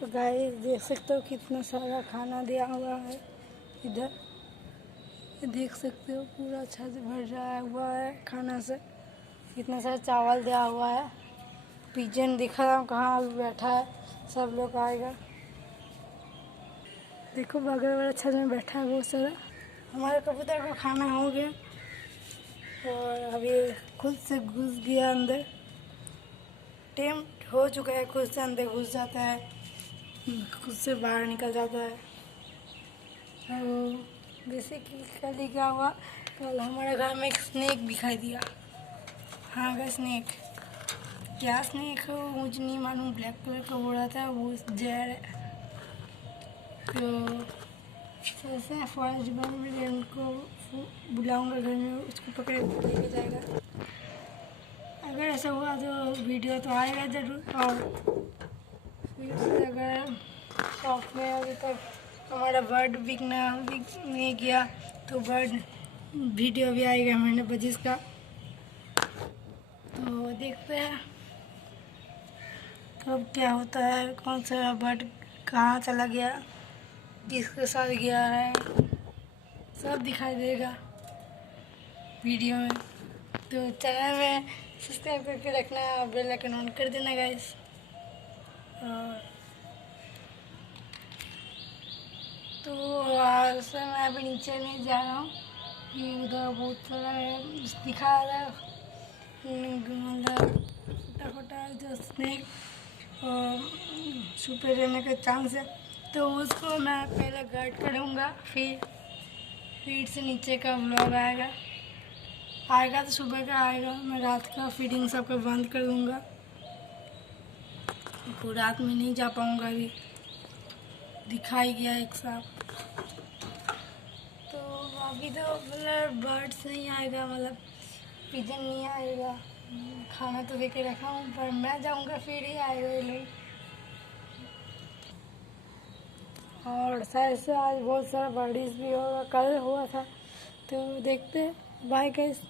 तो गाइस देख सकते हो कितना सारा खाना दिया हुआ है इधर, देख सकते हो पूरा अच्छा से भर रहा हुआ है खाना से। कितना सारा चावल दिया हुआ है। पिजन दिखा रहा हूँ कहाँ अभी बैठा है, सब लोग आएगा। देखो बगल वाला छत में बैठा है बहुत सारा। हमारे कबूतर को खाना हो गया और अभी खुद से घुस गया अंदर। टाइम हो चुका है, खुद से अंदर घुस जाता है, खुद से बाहर निकल जाता है। और बेसिकली कल क्या हुआ, कल हमारे घर में एक स्नेक दिखाई दिया। हाँ का स्नेक, क्या स्नेक हो मुझे नहीं मालूम, ब्लैक कलर का हो रहा था, वो जहर है। तो सबसे फॉरेस्ट डिपार्टमेंट में उनको बुलाऊंगा घर में, उसको पकड़ के लेके जाएगा। अगर ऐसा हुआ तो वीडियो तो आएगा ज़रूर। और फिर से अगर शॉप में अभी तक हमारा बर्ड बिक नहीं गया तो बर्ड वीडियो भी आएगा महीने 25 का। तो देखते हैं कब क्या होता है, कौन सा बर्ड कहाँ चला गया, किसके साथ गया है, सब दिखाई देगा वीडियो में। तो चैनल में सब्सक्राइब करके रखना, बेल आइकन ऑन कर देना गाइस। और तो सर मैं अभी नीचे नहीं जा रहा हूँ कि उधर बहुत सारा दिखा रहा है, मतलब छोटा छोटा जो स्नेक छुपे रहने का चांस है, तो उसको मैं पहले गार्ड करूँगा, फिर से नीचे का व्लॉग आएगा तो सुबह का आएगा। मैं रात का फीडिंग सबका बंद कर दूँगा, तो रात में नहीं जा पाऊँगा। अभी दिखाई गया एक सांप। तो अभी तो मतलब बर्ड्स नहीं आएगा, मतलब पिजन नहीं आएगा। खाना तो लेके रखा हूँ, पर मैं जाऊँगा फिर ही आएगा ये लोग। और शायद से आज बहुत सारा बारिश भी होगा, कल हुआ था। तो देखते हैं। Bye guys.